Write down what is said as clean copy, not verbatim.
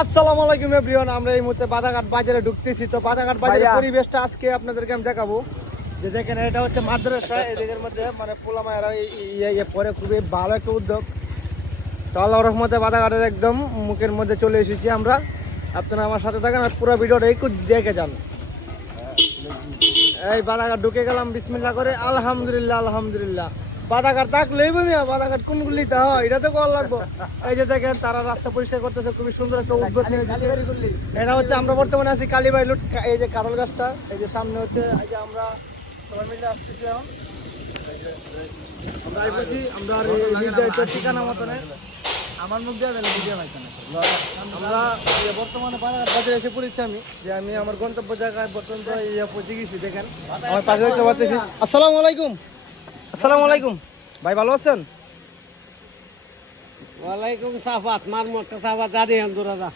আসসালামু আলাইকুম এভরিওয়ান। আমরা এই মুহূর্তে বাদাঘাট বাজারে ঢুকতেছি। তো বাদাঘাট বাজারের পরিবেশটা আজকে আপনাদেরকে আমি দেখাবো। যে দেখেন এটা হচ্ছে মাদ্রাসা, এদিকের মধ্যে মানে পোলামায়েরা পরে খুবই ভালো একটা উদ্যোগ। তো আল্লাহর রহমতে বাদাঘাটের একদম মুখের মধ্যে চলে এসেছি আমরা। আপনারা আমার সাথে থাকেন আর পুরো ভিডিওটা একটু দেখে যান। এই বাদাঘাট ঢুকে গেলাম বিসমিল্লাহ করে। আলহামদুলিল্লাহ আলহামদুলিল্লাহ। বাদাঘাট থাকলেই মিয়া বাদাঘাট কোনগুলিতে হয় এটা তো কল লাগবো। এই যে দেখেন তারা রাস্তা পরিষ্কার করতেছে, খুবই সুন্দর একটা উদ্যোগ নিয়েছে। এটা হচ্ছে আমরা বর্তমানে আছি কালীবাড়ি লুট, এই যে কারল গাছটা, এই যে সামনে হচ্ছে এই যে আমরা সবাই মিলে আসতেছি। আমরা আসতেছি, আমরা নির্ধারিত ঠিকানা মতনে আমার মুখ দিয়ে দিলে বুঝিয়ে পাইছে না। আমরা বর্তমানে বাজার বাজারে এসে পড়েছি আমি, যে আমি আমার গন্তব্য জায়গায় বর্তমান পৌঁছে গেছি। দেখেন আমার পাশে দেখতে পাচ্ছি। আসসালামু আলাইকুম। আসসালামু আলাইকুম ভাই, ভালো আছেন? ওয়ালাইকুম সাফাত মার মোটটা সাফাত দাদি আন্দুরাদা।